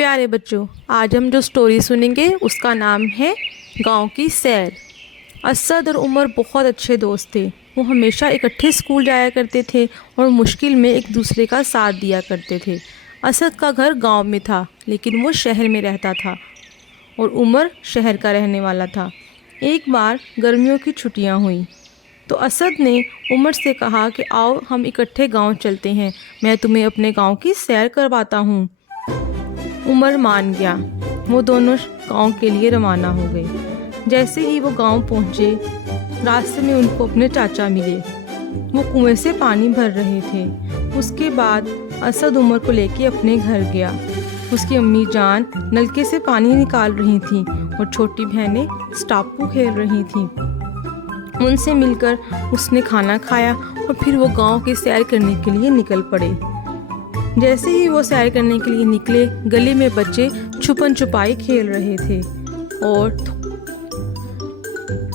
प्यारे बच्चों, आज हम जो स्टोरी सुनेंगे उसका नाम है गांव की सैर। असद और उमर बहुत अच्छे दोस्त थे। वो हमेशा इकट्ठे स्कूल जाया करते थे और मुश्किल में एक दूसरे का साथ दिया करते थे। असद का घर गांव में था, लेकिन वो शहर में रहता था और उमर शहर का रहने वाला था। एक बार गर्मियों की छुट्टियां हुई तो असद ने उमर से कहा कि आओ हम इकट्ठे गांव चलते हैं, मैं तुम्हें अपने गांव की सैर करवाता हूँ। उमर मान गया। वो दोनों गांव के लिए रवाना हो गए। जैसे ही वो गांव पहुंचे, रास्ते में उनको अपने चाचा मिले। वो कुएं से पानी भर रहे थे। उसके बाद असद उमर को लेके अपने घर गया। उसकी अम्मी जान नलके से पानी निकाल रही थी और छोटी बहनें स्टापू खेल रही थीं। उनसे मिलकर उसने खाना खाया और फिर वो गांव की सैर करने के लिए निकल पड़े। जैसे ही वो सैर करने के लिए निकले, गली में बच्चे छुपन छुपाई खेल रहे थे और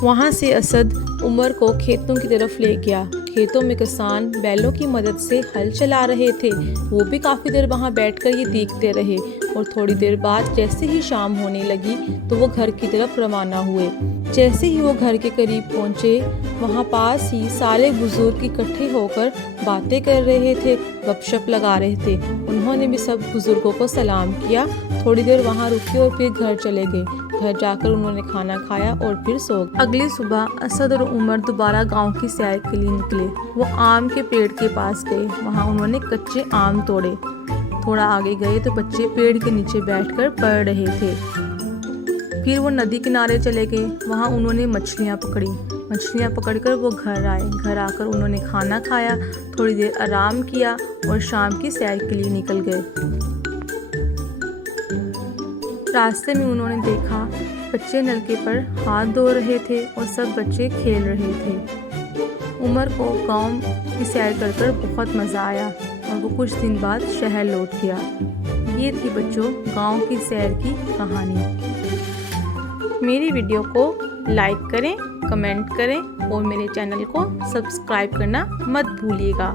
वहाँ से असद उमर को खेतों की तरफ ले गया। खेतों में किसान बैलों की मदद से हल चला रहे थे। वो भी काफ़ी देर वहाँ बैठकर ये देखते रहे और थोड़ी देर बाद जैसे ही शाम होने लगी तो वो घर की तरफ रवाना हुए। जैसे ही वो घर के करीब पहुँचे, वहाँ पास ही सारे बुजुर्ग इकट्ठे होकर बातें कर रहे थे, गपशप लगा रहे थे। उन्होंने भी सब बुजुर्गों को सलाम किया। थोड़ी देर वहाँ रुके और फिर घर चले गए। घर जाकर उन्होंने खाना खाया और फिर सो गए। अगली सुबह असद और उमर दोबारा गांव की सैर के लिए निकले। वो आम के पेड़ के पास गए। वहाँ उन्होंने कच्चे आम तोड़े। थोड़ा आगे गए तो बच्चे पेड़ के नीचे बैठकर पढ़ रहे थे। फिर वो नदी किनारे चले गए। वहाँ उन्होंने मछलियाँ पकड़ी। मछलियाँ पकड़कर वो घर आए। घर आकर उन्होंने खाना खाया, थोड़ी देर आराम किया और शाम की सैर के लिए निकल गए। रास्ते में उन्होंने देखा बच्चे नलके पर हाथ धो रहे थे और सब बच्चे खेल रहे थे। उमर को गांव की सैर कर बहुत मज़ा आया और वो कुछ दिन बाद शहर लौट गया। ये थी बच्चों गांव की सैर की कहानी। मेरी वीडियो को लाइक करें, कमेंट करें और मेरे चैनल को सब्सक्राइब करना मत भूलिएगा।